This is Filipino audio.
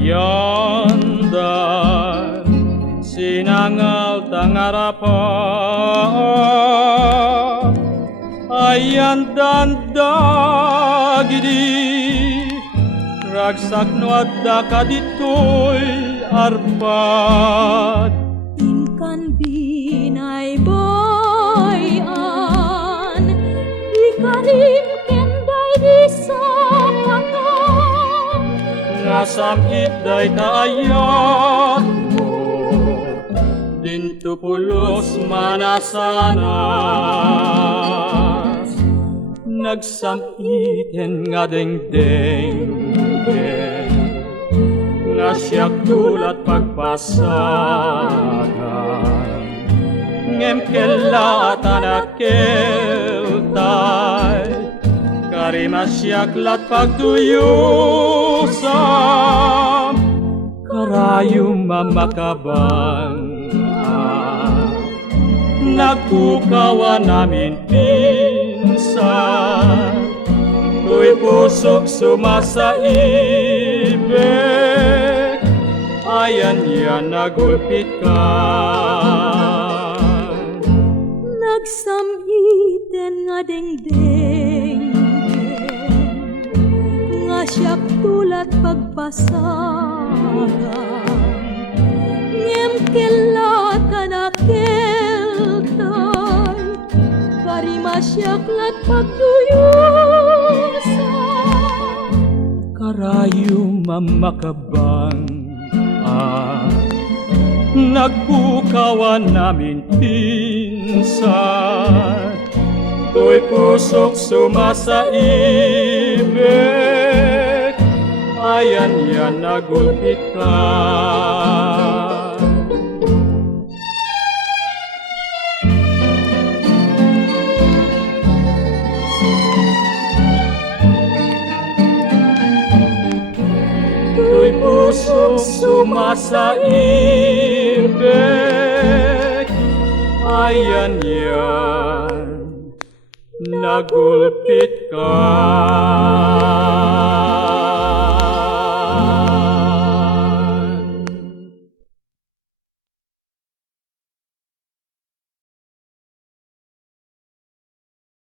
Ayandan sinangal tangarapa, ayandan dagidi ragsak no adda kaditoy arpad. Inkan binay bayan ikarim kenday di sapatang Ngasam itday taayat mo dinto pulos manasanas nagsamiten nga dengdenggen nga siyak tulat pagpasagan ngem kelat anakeltay karimasyak lat pagduyusam karayo mamakabang nagkukawan namin pinsan tuy pusok sumasaibig ayan yan nagulpit ka nagsamiten nga dengdeng nga siyak tulat pagpasagan ngem kelatan akeltay karimasyak lat pagduyusan karayo mamakabang nagbukawan namin pinsan tuy pusok sumasaibig ayan yan nagulpit ka tuy pusok sumasaibig ayan yan nagulpit ka